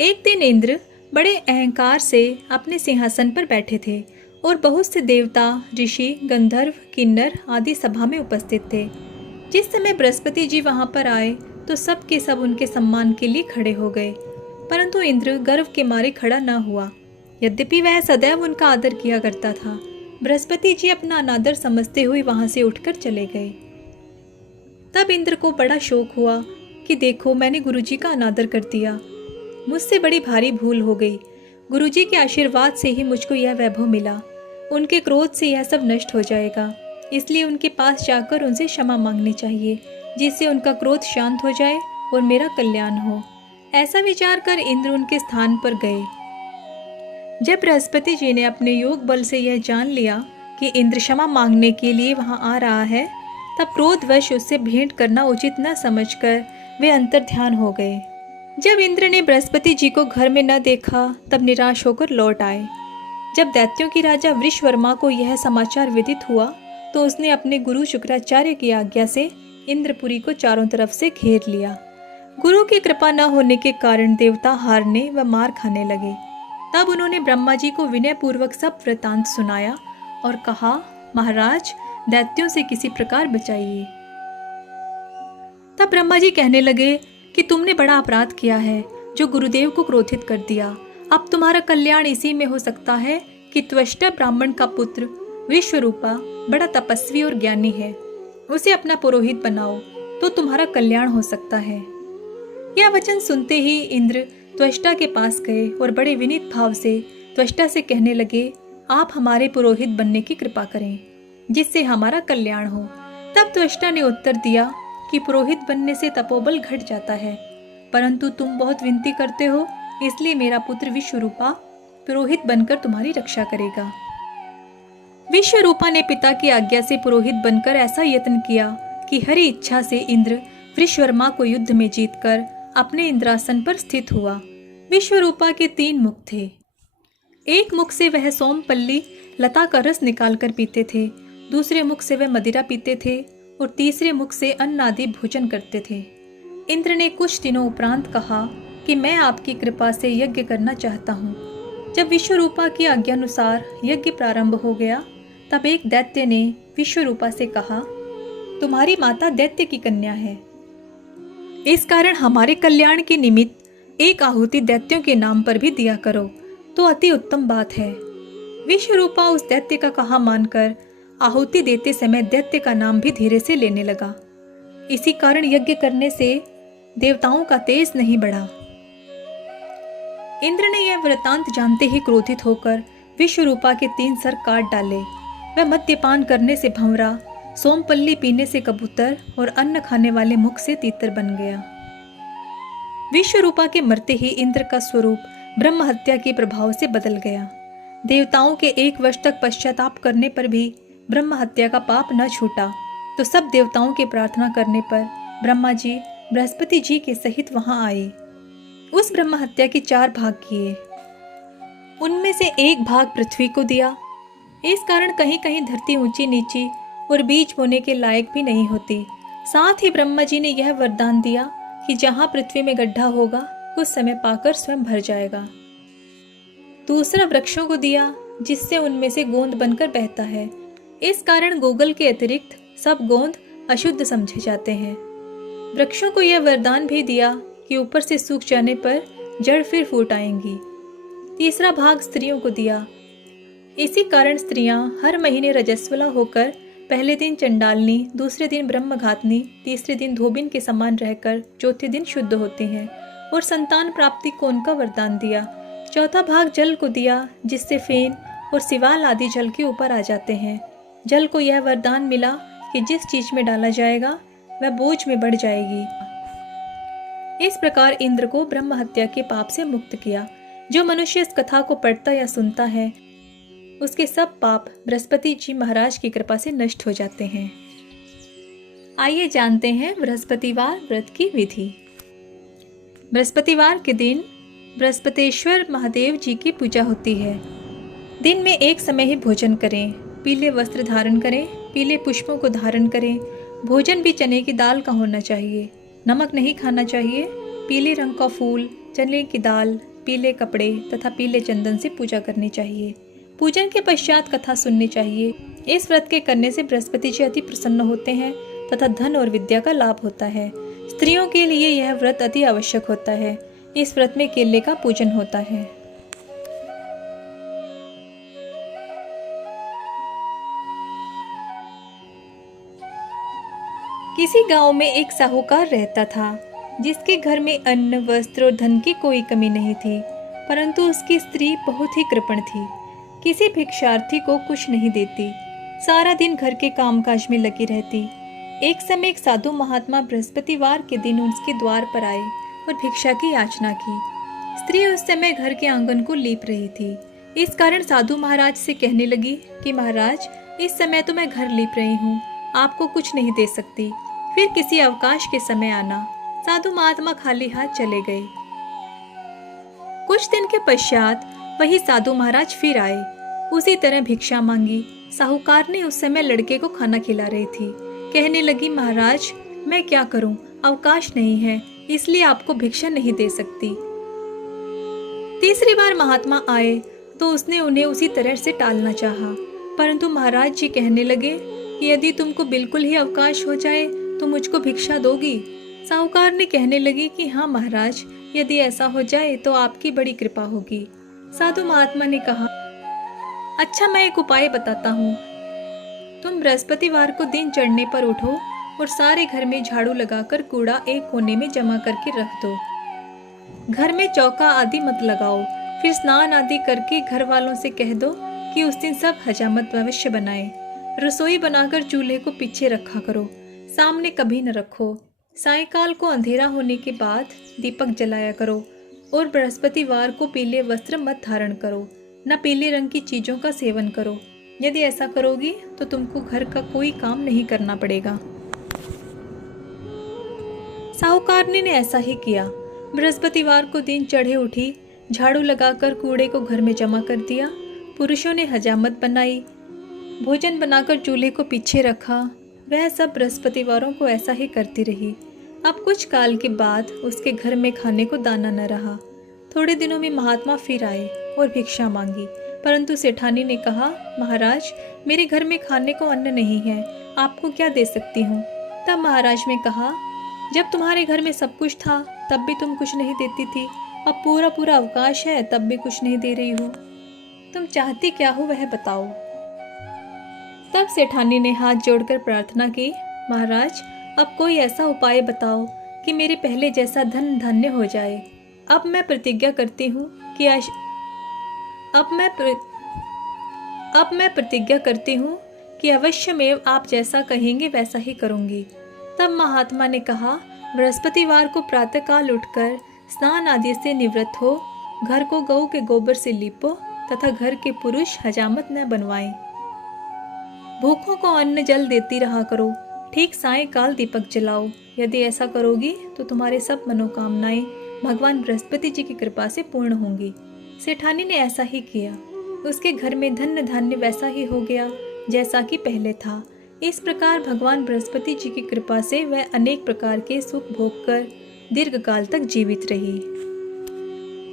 एक दिन इंद्र बड़े अहंकार से अपने सिंहासन पर बैठे थे और बहुत से देवता, ऋषि, गंधर्व, किन्नर आदि सभा में उपस्थित थे। जिस समय बृहस्पति जी वहां पर आए तो सब के सब उनके सम्मान के लिए खड़े हो गए, परंतु इंद्र गर्व के मारे खड़ा न हुआ। यद्यपि वह सदैव उनका आदर किया करता था। बृहस्पति जी अपना अनादर समझते हुए वहां से उठकर चले गए। तब इंद्र को बड़ा शोक हुआ कि देखो, मैंने गुरुजी का अनादर कर दिया, मुझसे बड़ी भारी भूल हो गई। गुरुजी के आशीर्वाद से ही मुझको यह वैभव मिला, उनके क्रोध से यह सब नष्ट हो जाएगा, इसलिए उनके पास जाकर उनसे क्षमा मांगनी चाहिए, जिससे उनका क्रोध शांत हो जाए और मेरा कल्याण हो। ऐसा विचार कर इंद्र उनके स्थान पर गए। जब बृहस्पति जी ने अपने योग बल से यह जान लिया कि इंद्र क्षमा मांगने के लिए वहां आ रहा है, तब क्रोधवश उससे भेंट करना उचित न समझकर वे अंतर्ध्यान हो गए। जब इंद्र ने बृहस्पति जी को घर में न देखा तब निराश होकर लौट आए। जब दैत्यों की राजा वृषवर्मा को यह समाचार विदित हुआ तो उसने अपने गुरु शुक्राचार्य की आज्ञा से इंद्रपुरी को चारों तरफ से घेर लिया। गुरु की कृपा न होने के कारण देवता हारने व मार खाने लगे। तब उन्होंने ब्रह्मा जी को विनय पूर्वक सब वृतांत सुनाया और कहा, महाराज, दैत्यों से किसी प्रकार बचाइए। तब ब्रह्मा जी कहने लगे कि तुमने बड़ा अपराध किया है, जो गुरुदेव को क्रोधित कर दिया। अब तुम्हारा कल्याण इसी में हो सकता है कि त्वष्टा ब्राह्मण का पुत्र विश्वरूपा बड़ा तपस्वी और ज्ञानी है, उसे अपना पुरोहित बनाओ तो तुम्हारा कल्याण हो सकता है। यह वचन सुनते ही इंद्र त्वष्टा के पास गए और बड़े विनीत भाव से त्वष्टा से कहने लगे, आप हमारे पुरोहित बनने की कृपा करें, जिससे हमारा कल्याण हो। तब त्वष्टा ने उत्तर दिया कि पुरोहित बनने से तपोबल घट जाता है, परंतु तुम बहुत विनती करते हो, इसलिए मेरा पुत्र विश्वरूपा पुरोहित बनकर तुम्हारी रक्षा करेगा। विश्वरूपा ने पिता की आज्ञा से पुरोहित बनकर ऐसा यत्न किया कि हरि इच्छा से इंद्र वृषवर्मा को युद्ध में जीतकर अपने इंद्रासन पर स्थित हुआ। विश्वरूपा के 3 मुख थे। एक मुख से वह सोमपल्ली लता का रस निकालकर पीते थे, दूसरे मुख से वह मदिरा पीते थे और तीसरे मुख से अन्न आदि भोजन करते थे। इंद्र ने कुछ दिनों उपरांत कहा कि मैं आपकी कृपा से यज्ञ करना चाहता हूँ। जब विश्वरूपा की आज्ञानुसार यज्ञ प्रारंभ हो गया तब एक दैत्य ने विश्वरूपा से कहा, तुम्हारी माता दैत्य की कन्या है, इस कारण हमारे कल्याण के निमित्त एक आहुति दैत्यों के नाम पर भी दिया करो तो अति उत्तम बात है। विश्वरूपा उस दैत्य का कहा मानकर आहुति देते समय दैत्य का नाम भी धीरे से लेने लगा। इसी कारण यज्ञ करने से देवताओं का तेज नहीं बढ़ा। इंद्र ने यह वृतांत जानते ही क्रोधित होकर विश्वरूपा के 3 सर काट डाले। वह मद्यपान करने से भंवरा, सोमपल्ली पीने से कबूतर और अन्न खाने वाले मुख से तीतर बन गया। विश्वरूपा के मरते ही इंद्र का स्वरूप ब्रह्म हत्या के प्रभाव से बदल गया। देवताओं के 1 वर्ष तक पश्चाताप करने पर भी ब्रह्म हत्या का पाप न छूटा तो सब देवताओं के प्रार्थना करने पर ब्रह्मा जी बृहस्पति जी के सहित वहां आए। उस ब्रह्म हत्या के 4 भाग किए। उनमें से एक भाग पृथ्वी को दिया। इस कारण कहीं कहीं धरती ऊंची नीची और बीज बोने के लायक भी नहीं होती। साथ ही ब्रह्मा जी ने यह वरदान दिया कि जहां पृथ्वी में गड्ढा होगा कुछ समय पाकर स्वयं भर जाएगा। दूसरा वृक्षों को दिया, जिससे उनमें से गोंद बनकर बहता है। इस कारण गूगल के अतिरिक्त सब गोंद अशुद्ध समझे जाते हैं। वृक्षों को यह वरदान भी दिया कि ऊपर से सूख जाने पर जड़ फिर फूट आएंगी। तीसरा भाग स्त्रियों को दिया। इसी कारण स्त्रियां हर महीने रजस्वला होकर पहले दिन चंडालनी, दूसरे दिन ब्रह्मघातनी, तीसरे दिन धोबिन के समान रहकर चौथे दिन शुद्ध होती हैं और संतान प्राप्ति को उनका वरदान दिया। चौथा भाग जल को दिया, जिससे फेन और सिवाल आदि जल के ऊपर आ जाते हैं। जल को यह वरदान मिला कि जिस चीज में डाला जाएगा वह बोझ में बढ़ जाएगी। इस प्रकार इंद्र को ब्रह्म हत्या के पाप से मुक्त किया। जो मनुष्य इस कथा को पढ़ता या सुनता है उसके सब पाप बृहस्पति जी महाराज की कृपा से नष्ट हो जाते हैं। आइए जानते हैं बृहस्पतिवार व्रत की विधि। बृहस्पतिवार के दिन बृहस्पतेश्वर महादेव जी की पूजा होती है। दिन में एक समय ही भोजन करें, पीले वस्त्र धारण करें, पीले पुष्पों को धारण करें। भोजन भी चने की दाल का होना चाहिए। नमक नहीं खाना चाहिए। पीले रंग का फूल, चने की दाल, पीले कपड़े तथा पीले चंदन से पूजा करनी चाहिए। पूजन के पश्चात कथा सुननी चाहिए। इस व्रत के करने से बृहस्पति जी अति प्रसन्न होते हैं तथा धन और विद्या का लाभ होता है। स्त्रियों के लिए यह व्रत अति आवश्यक होता है। इस व्रत में केले का पूजन होता है। किसी गांव में एक साहूकार रहता था, जिसके घर में अन्न, वस्त्र और धन की कोई कमी नहीं थी, परंतु उसकी स्त्री बहुत ही कृपण थी। किसी भिक्षार्थी को कुछ नहीं देती, सारा दिन घर के कामकाज में लगी रहती। एक समय एक साधु महात्मा बृहस्पतिवार के दिन उसके द्वार पर आए और भिक्षा की याचना की। स्त्री उस समय घर के आंगन को लीप रही थी। इस कारण साधु महाराज से कहने लगी कि महाराज, इस समय तो मैं घर लीप रही हूँ, आपको कुछ नहीं दे सकती, फिर किसी अवकाश के समय आना। साधु महात्मा खाली हाथ चले गए। कुछ दिन के पश्चात वही साधु महाराज फिर आए। उसी तरह भिक्षा मांगी। साहूकार ने उस समय लड़के को खाना खिला रही थी। कहने लगी, महाराज मैं क्या करूं, अवकाश नहीं है, इसलिए आपको भिक्षा नहीं दे सकती। तीसरी बार महात्मा आए तो उसने उन्हें उसी तरह से टालना चाहा, परंतु महाराज जी कहने लगे कि यदि तुमको बिल्कुल ही अवकाश हो जाए तो मुझको भिक्षा दोगी। साहूकार ने कहने लगी कि हाँ महाराज, यदि ऐसा हो जाए तो आपकी बड़ी कृपा होगी। साधु महात्मा ने कहा, अच्छा मैं एक उपाय बताता हूँ। तुम बृहस्पतिवार को दिन चढ़ने पर उठो और सारे घर में झाड़ू लगाकर कूड़ा एक कोने में जमा करके रख दो। घर में चौका आदि मत लगाओ। फिर स्नान आदि करके घर वालों से कह दो कि उस दिन सब हजामत अवश्य बनाए। रसोई बनाकर चूल्हे को पीछे रखा करो, सामने कभी न रखो। सायंकाल को अंधेरा होने के बाद दीपक जलाया करो और बृहस्पतिवार को पीले वस्त्र मत धारण करो, न पीले रंग की चीजों का सेवन करो। यदि ऐसा करोगी तो तुमको घर का कोई काम नहीं करना पड़ेगा। साहूकारनी ने ऐसा ही किया। बृहस्पतिवार को दिन चढ़े उठी, झाड़ू लगाकर कूड़े को घर में जमा कर दिया। पुरुषों ने हजामत बनाई, भोजन बनाकर चूल्हे को पीछे रखा। वह सब बृहस्पतिवारों को ऐसा ही करती रही। अब कुछ काल के बाद उसके घर में खाने को दाना न रहा। थोड़े दिनों में महात्मा फिर आए और भिक्षा मांगी, परंतु सेठानी ने कहा, महाराज मेरे घर में खाने को अन्न नहीं है, आपको क्या दे सकती हूँ। तब महाराज ने कहा, जब तुम्हारे घर में सब कुछ था तब भी तुम कुछ नहीं देती थी, अब पूरा पूरा अवकाश है तब भी कुछ नहीं दे रही हो। तुम चाहती क्या हो वह बताओ। तब सेठानी ने हाथ जोड़कर प्रार्थना की, महाराज अब कोई ऐसा उपाय बताओ कि मेरे पहले जैसा धन धान्य हो जाए। अब मैं प्रतिज्ञा करती हूँ कि अवश्यमेव आप जैसा कहेंगे वैसा ही करूँगी। तब महात्मा ने कहा, बृहस्पतिवार को प्रातःकाल उठकर स्नान आदि से निवृत्त हो, घर को गऊ के गोबर से लीपो तथा घर के पुरुष हजामत न बनवाएं। भूखों को अन्न जल देती रहा करो। ठीक सायंकाल दीपक जलाओ। यदि ऐसा करोगी तो तुम्हारे सब मनोकामनाएं भगवान बृहस्पति जी की कृपा से पूर्ण होंगी। सेठानी ने ऐसा ही किया। उसके घर में धन धान्य वैसा ही हो गया जैसा कि पहले था। इस प्रकार भगवान बृहस्पति जी की कृपा से वह अनेक प्रकार के सुख भोग कर दीर्घकाल तक जीवित रही।